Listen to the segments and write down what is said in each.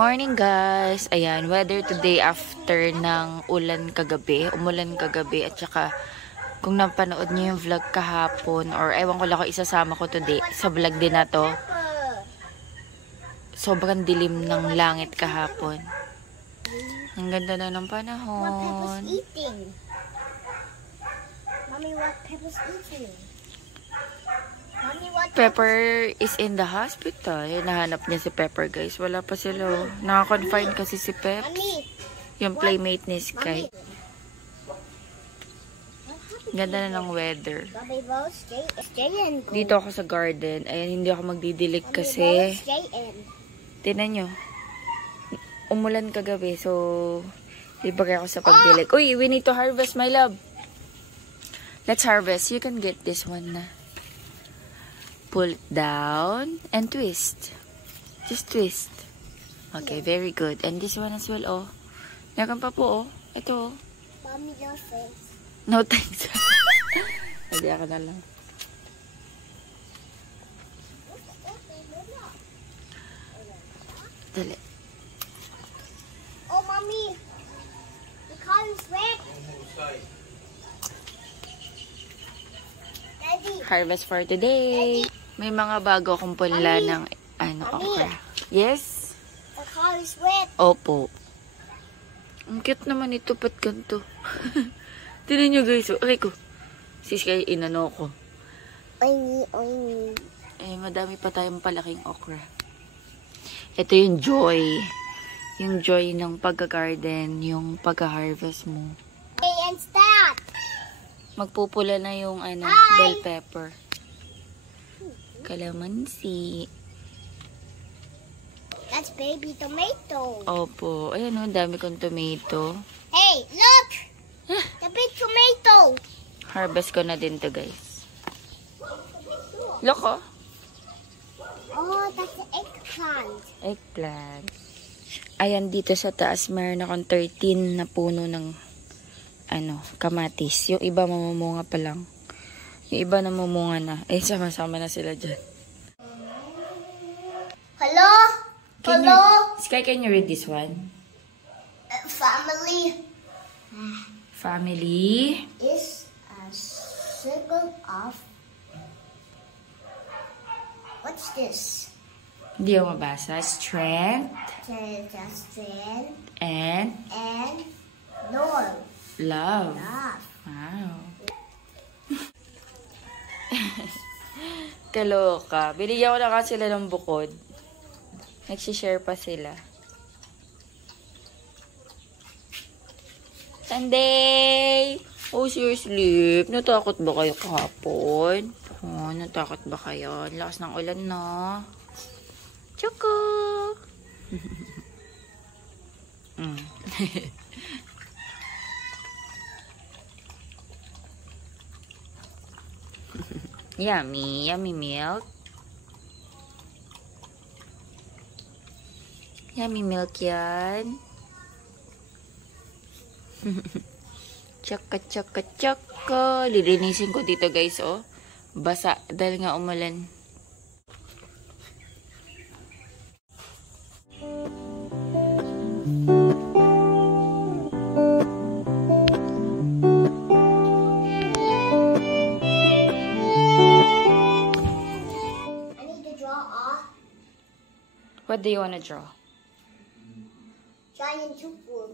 morning guys! Ayan, weather today after ng umulan kagabi at saka kung napanood niyo yung vlog kahapon or ewan ko lang kung isasama ko today sa vlog din na to. Sobrang dilim ng langit kahapon. Ang ganda na ng panahon. What Peppa's eating? Mommy, what Peppa's eating? Mommy, what Pepper is in the hospital. Nahanap niya si Pepper guys. Wala pa sila. Naka-confine kasi si Pep. Mommy, Yung playmate ni Sky. Ganda na ng weather. Mommy, roll, stay in. Dito ako sa garden. Ayan, hindi ako magdidilig Mommy, roll, kasi stay in. tinan nyo. Umulan kagabi. So, libre ako sa pagdilig. Uy, we need to harvest, my love. Let's harvest. You can get this one na. Pull it down and twist. Just twist. Okay, very good. And this one as well, oh. Meron pa po, oh. Ito, oh. Mommy, no thanks. No thanks. Hindi ako na lang. Dali. Oh, Mommy, the car is wet. Daddy, Harvest for today. May mga bago akong punla ng okra. Yes? the car is wet. Opo. Ang cute naman ito, ba't ganito? Tinan nyo guys, okay ko. Sis kayo inano ko. Oiny. Eh, madami pa tayong palaking okra. Ito yung joy. Yung joy ng pagka-garden, yung pagka-harvest mo. Hey, and start. Magpupula na yung bell pepper. Kalamansi. That's baby tomato. Opo. Ayan o, dami kong tomato. Hey, look! The big tomato. Harvest ko na din to guys. Look oh. Oh, that's the eggplant. Eggplant. Ayan, dito sa taas, meron akong 13 na puno ng kamatis. Yung iba mamumunga pa lang. Yung iba namumunga na. Eh, sama-sama na sila dyan. Hello? Sky, can you read this one? Family Family. is a circle of... What's this? Hindi ako mabasa. Strength. Strength And and love. love. Wow. Kaloka. Binigyan ko na kasi sila ng bukod. Nagsishare pa sila. Sunday! Oh, seriously. Natakot ba kayo kahapon? Oh, natakot ba kayo? Lakas ng ulan, no? Choco! Yummy. Yummy milk. Yummy milk yan. Tsaka. Lilinisin ko dito guys, oh. Basa. Dahil nga umulan. I need to draw a What do you wanna draw? giant toothworm.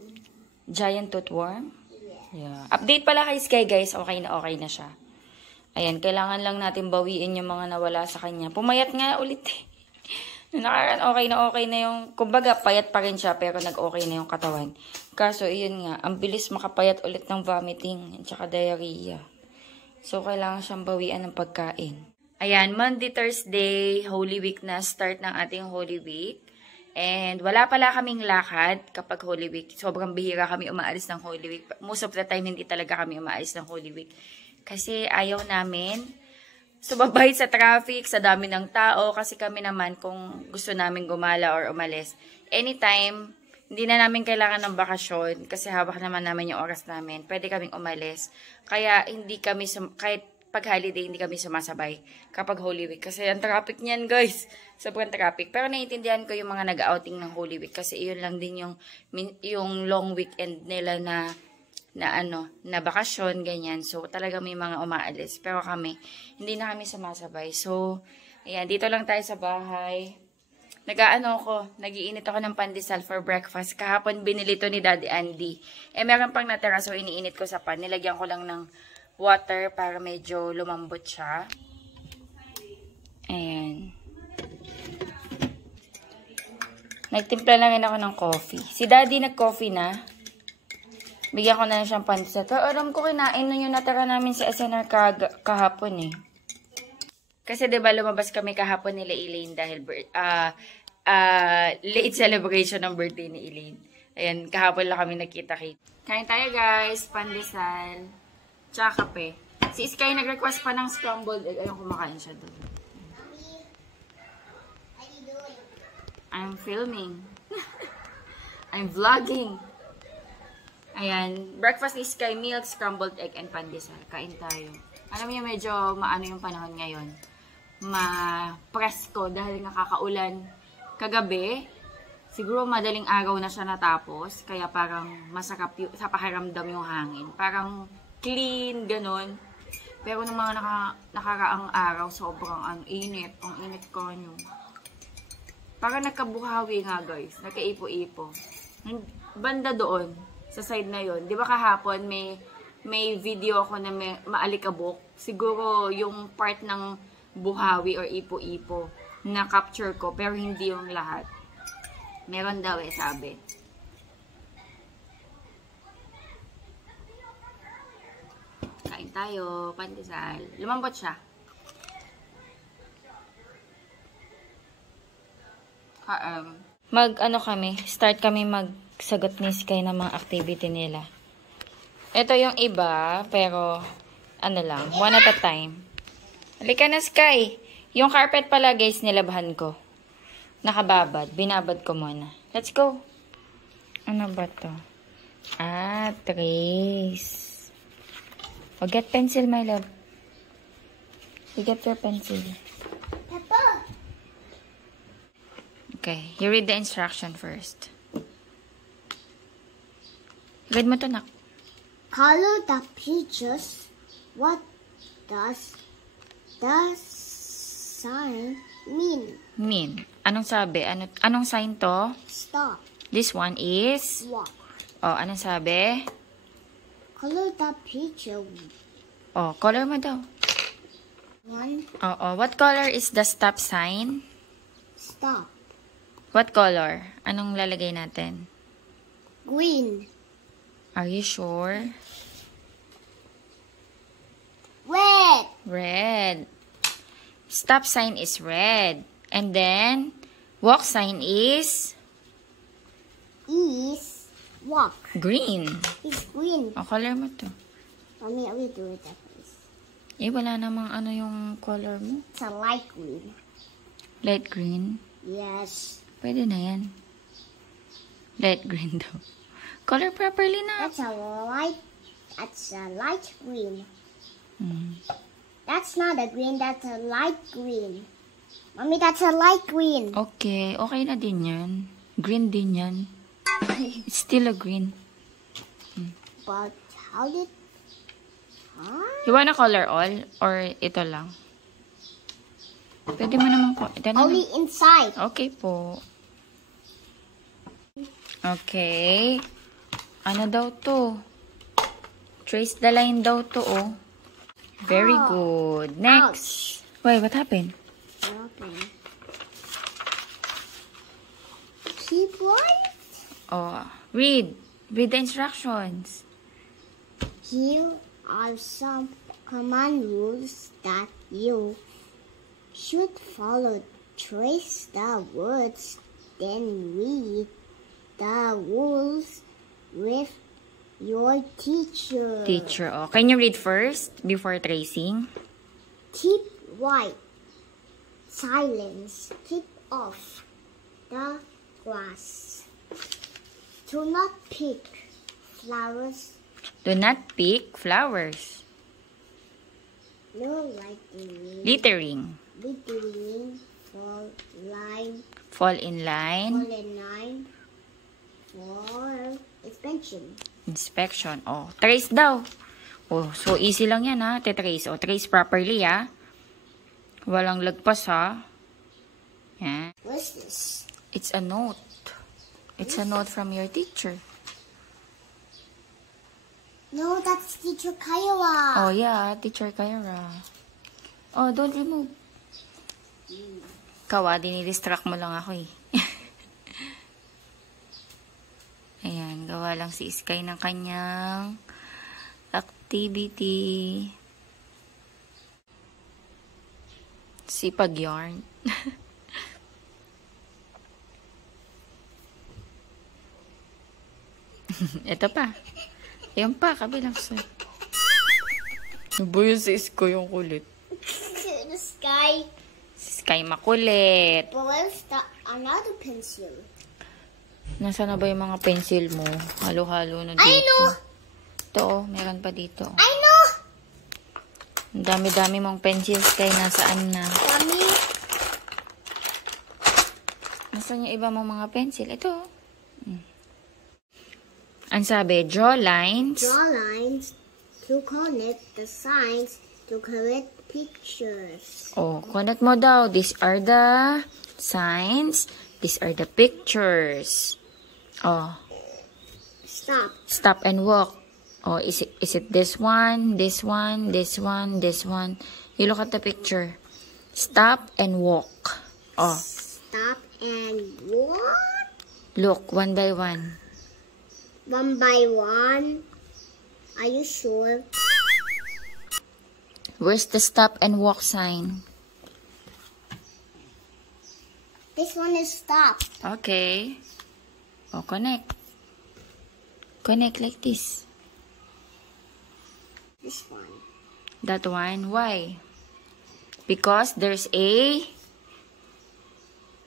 Giant toothworm? Yeah. Yeah. Update pala kay Sky guys. Okay na siya. Ayan, kailangan lang natin bawiin yung mga nawala sa kanya. Pumayat nga ulit eh. Nakaraan okay na yung, kumbaga payat pa rin siya pero nag-okay na yung katawan. Kaso yun nga, ang bilis makapayat ulit ng vomiting at saka diarrhea. So kailangan siyang bawian ng pagkain. Ayan, Monday, Thursday, Holy Week na, start ng ating Holy Week. And wala pala kaming lakad kapag Holy Week. Sobrang bihira kami umaalis ng Holy Week. Most of the time, hindi talaga kami umaalis ng Holy Week. Kasi ayaw namin sumabay sa traffic, sa dami ng tao. Kasi kami naman, kung gusto namin gumala or umalis, anytime, hindi na namin kailangan ng bakasyon. Kasi hawak naman namin yung oras namin. Pwede kaming umalis. Kaya hindi kami, kahit pag holiday, hindi kami sumasabay kapag Holy Week. Kasi ang traffic niyan, guys. Sobrang traffic. Pero naiintindihan ko yung mga nag-outing ng Holy Week. Kasi yun lang din yung long weekend nila na bakasyon, ganyan. So, talaga may mga umaalis. Pero kami, hindi na kami sumasabay. So, ayan, dito lang tayo sa bahay. Nagiinit ako ng pandesal for breakfast. Kahapon binili to ni Daddy Andy. Meron pang natira, so iniinit ko sa pan. Nilagyan ko lang ng water para medyo lumambot siya. Ayan. Nagtimpla lang rin ako ng coffee. Si Daddy nag-coffee na. Bigyan ko na lang siyang pandesal. Pero alam ko kinain na yung natira namin sa SNR kahapon eh. Kasi 'di ba lumabas kami kahapon nila Elaine dahil late celebration ng birthday ni Elaine. Ayan, kahapon lang kami nagkita-kita. Kain tayo guys, pandesal, tsaka kape. Si Sky nag-request pa ng scrambled egg. Ayun, kumakain siya doon. I'm filming. I'm vlogging. Ayan, breakfast ni Sky, milk, scrambled egg, and pandesal. Kain tayo. Alam niyo, medyo maano yung panahon ngayon. Ma-presko dahil nakakaulan kagabi. Siguro madaling araw na siya natapos. Kaya parang masarap sa pakiramdam yung hangin. Parang clean, ganun. Pero nung mga nakaraang araw, sobrang init. Ang init ko nyo. Parang nagkabuhawi nga guys. Nagkaipo-ipo. Banda doon, sa side na yon. Di ba kahapon may video ako na maalikabok? Siguro yung part ng buhawi or ipo-ipo na capture ko, pero hindi yung lahat. Meron daw sabi. Kain tayo, pandesal. Lumambot siya. Start kami magsagot ni Sky ng mga activity nila. Ito yung iba, pero one at a time. Halika na, Sky. Yung carpet pala, guys, nilabhan ko. Nakababad. Binabad ko muna. Let's go. Ano ba to? Trace. Oh, get pencil, my love. You get your pencil. Papa. Okay. You read the instruction first. Read mo to, nak. Color the pictures. What does the sign mean? Anong sabi? Anong sign to? Stop. This one is? Walk. Oh, anong sabi? Color the picture. Oh, color mo daw. One. Oh. What color is the stop sign? Stop. What color? Anong lalagay natin? Green. Are you sure? Red. Stop sign is red. And then, walk sign is? Walk. Green. It's green. O, color mo to. Mommy, I will do it that place. Wala namang yung color mo. It's a light green. Light green? Yes. Pwede na yan. Light green daw. Color properly na. That's a light green. Hmm. That's not a green, that's a light green. Mommy, that's a light green. Okay na din yan. Green din yan. It's still a green. But how did... You wanna color all? Or ito lang? Pwede mo naman ko. Only inside. Okay po. Okay. Ano daw to? Trace the line daw to, oh. Very good. Next. Ouch. Wait, what happened? Okay. Keep what? Oh, read. Read the instructions. Here are some command rules that you should follow. Trace the words, then read the rules with your teacher. Oh. Can you read first before tracing? Keep white. Silence. Keep off the grass. Do not pick flowers. Do not pick flowers. No littering. Littering. Littering. Fall line. Fall in line. Fall in line. For inspection. Inspection. Oh, trace daw. Oh, so easy lang yan ha. Trace. Oh, trace properly ha. Walang lagpas ha. Yan. What's this? It's a note. It's a note from your teacher. No, that's Teacher Kiowa. Oh yeah, Teacher Kyra. Oh, don't remove. Kawa, dinidistract mo lang ako eh. Ayan, gawa lang si Sky ng kanyang activity. Sipag yarn. Ito pa. Ayan pa, kabilang set. Iba yun si Sky yung kulit. The sky. Si Sky makulit. But where's the another pencil? Nasaan na ba yung mga pencil mo? Halo-halo na dito. I know. Ito oh, meron pa dito. I know. Ang dami-dami mong pencils kay nasaan na. Mommy. Nasaan yung iba mong mga pencil? Ito. Ang sabi, draw lines. Draw lines to connect the signs to correct pictures. Oh, connect mo daw. These are the signs. These are the pictures. Oh, Stop. stop and walk. Oh, is it this one, this one, this one, this one? You look at the picture. Stop and walk. Oh, Stop and walk. look, one by one. One by one. Are you sure? Where's the stop and walk sign? This one is stop. Okay. Oh, connect. Connect like this. This one. That one. Why? Because there's a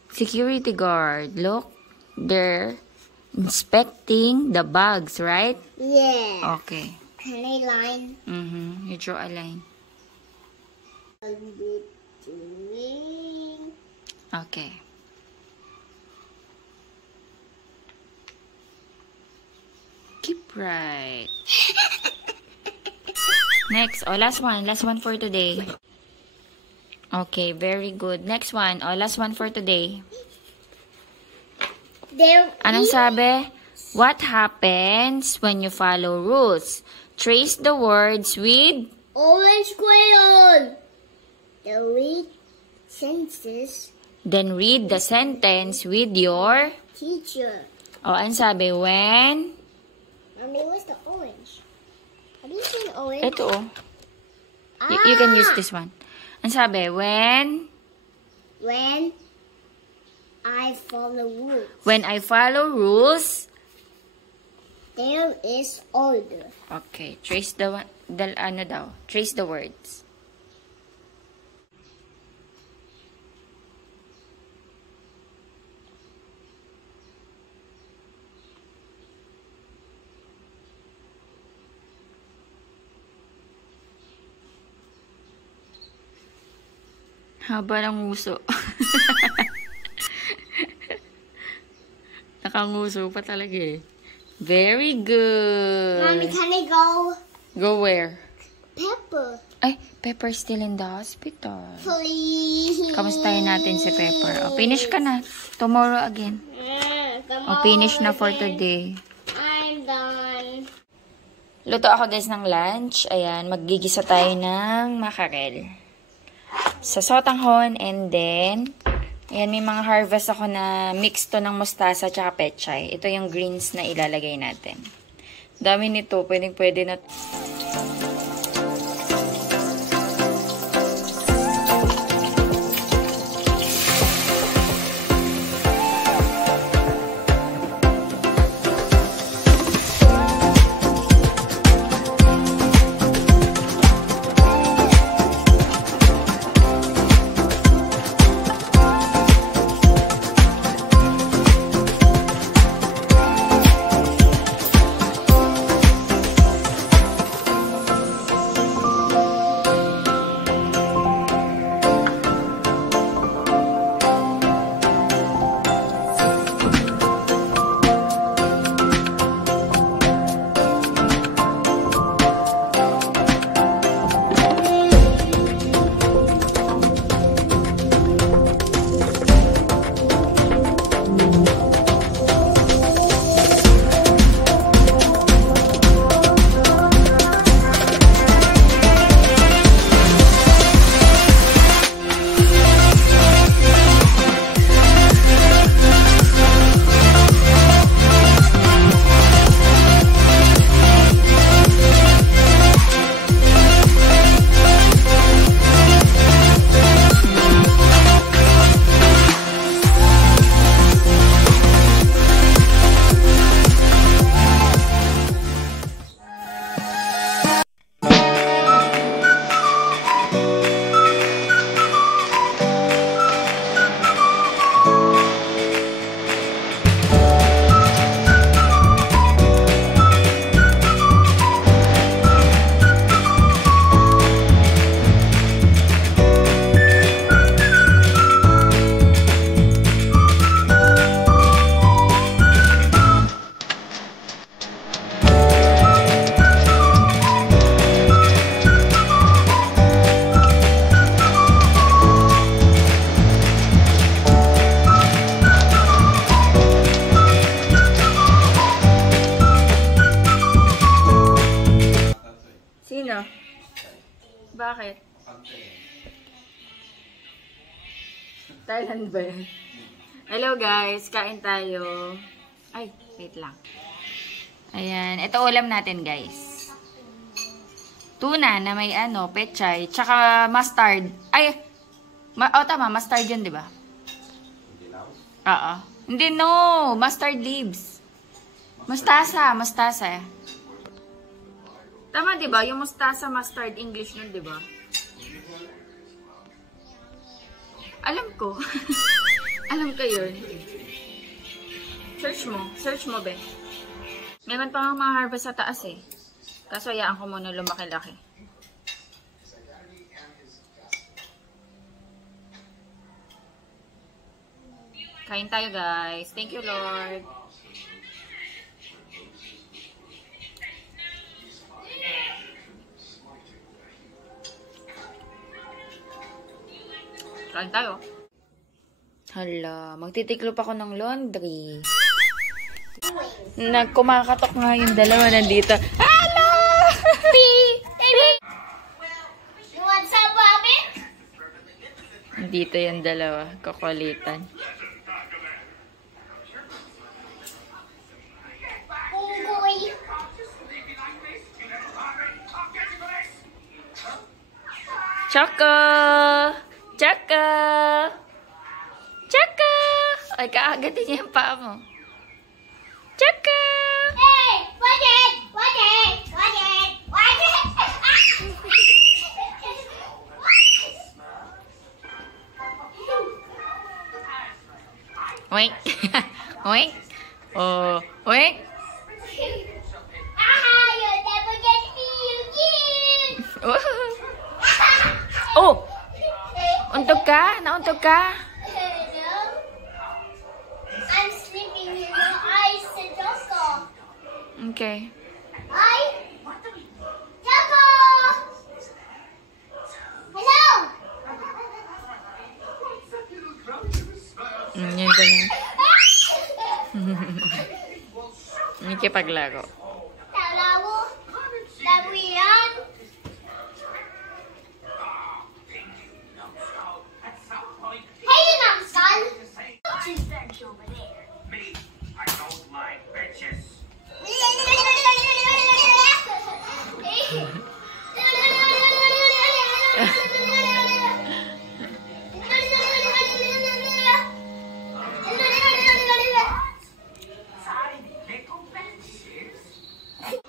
security guard. Look, they're inspecting the bags, right? Yeah. Okay. Can I line? You draw a line. Between. Okay. Keep right. Next. Oh, last one. Last one for today. Okay, very good. Next one. Oh, last one for today. There. Anong sabi? What happens when you follow rules? Trace the words with... Orange crayon. The read sentences. Then read the sentence with your... Teacher. Oh, anong sabi? When... Mommy, where's the orange? Have you seen orange? Ito oh. You can use this one. Ang sabi? When I follow rules. When I follow rules... There is order. Okay, trace the ano daw? Trace the words. Haba ng nguso. Nakanguso pa talaga eh. Very good. Mommy, can I go? Go where? Pepper. Ay, Pepper's still in the hospital. Please. Kamustahin natin si Pepper. O, finish ka na. Tomorrow again. O, finish na for today. I'm done. Luto ako guys ng lunch. Ayan, maggigisa tayo ng makarel. Sa sotanghon and then, ayan, may mga harvest ako na mix to ng mustasa at pechay. Ito yung greens na ilalagay natin. Dami nito. Pwede na. Bakit? Thailand ba yan? Hello guys, kain tayo. Ay, wait lang. Ayan, ito ulam natin guys. Tuna na may pechay, tsaka mustard. Ay, tama, mustard yun, di ba? Oo. Hindi, no. Mustard leaves. Mustasa. Tama, di ba? Yung mustasa, mustard, English nun, di ba? Alam ko. Alam ko yun. Search mo, be. Meron pa nga mga harvest sa taas eh. Kaso, hayaan ko muna lumaki-laki. Kain tayo, guys. Thank you, Lord. Kain tayo. Hala, magtitiklop ako ng laundry. Nagkumakatok nga yung dalawa nandito. Hala! You want some, Bobby? Dito yung dalawa, kakulitan. Unggoy. Choco! Choco! Choco! Ay, kaagatin niya yung paa mo. Choco! Hey! Watch it! Watch it! Watch it! Watch it! Wink! Wink! Oh, wink! You'll never get me again! Oh! Untog ka? Nauntog ka? No. I'm sleeping in your eyes, Choco. Okay. Hi! Choco! Hello! Yan ka na. Nakikipaglaro. Laro? Laro yan? Hey, Namsal! Me, I don't like bitches.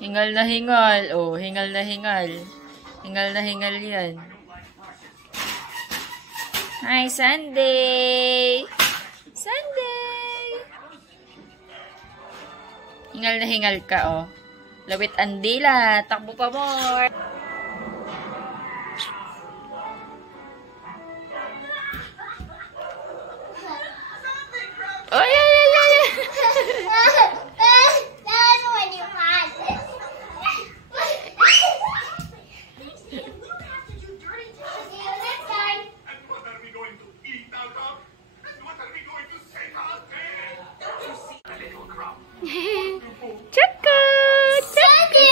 Hingal na hingal. Oh, hingal na hingal. Hingal na hingal yan. Hi, Sunday! Sunday! Hingal na hingal ka, oh. Lawit ang dila. Takbo pa more. Oh, yeah, yeah, yeah, yeah. That's when you mad. See you next time. And what are we going to eat out of? And what are we going to say out there? Don't you see a little crumb? Choco! Choco!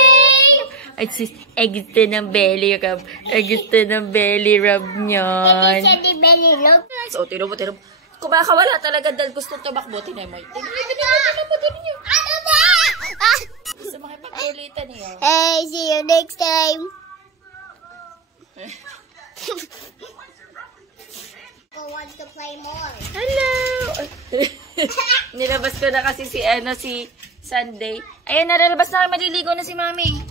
Ay, sis, gusto ng belly rub. Gusto ng belly rub niyan. Said the belly look. So, tino mo. Kumakawala talaga dahil gusto tumakbo. Tinay mo. Tinay mo. Ano ba? Gusto makipag-ulitan niyo. Hey, see you next time. Who wants to play more? Hello! Nilabas ko na kasi si Sunday. Ayan, nalalabas na kayo. Maliligo na si Mami.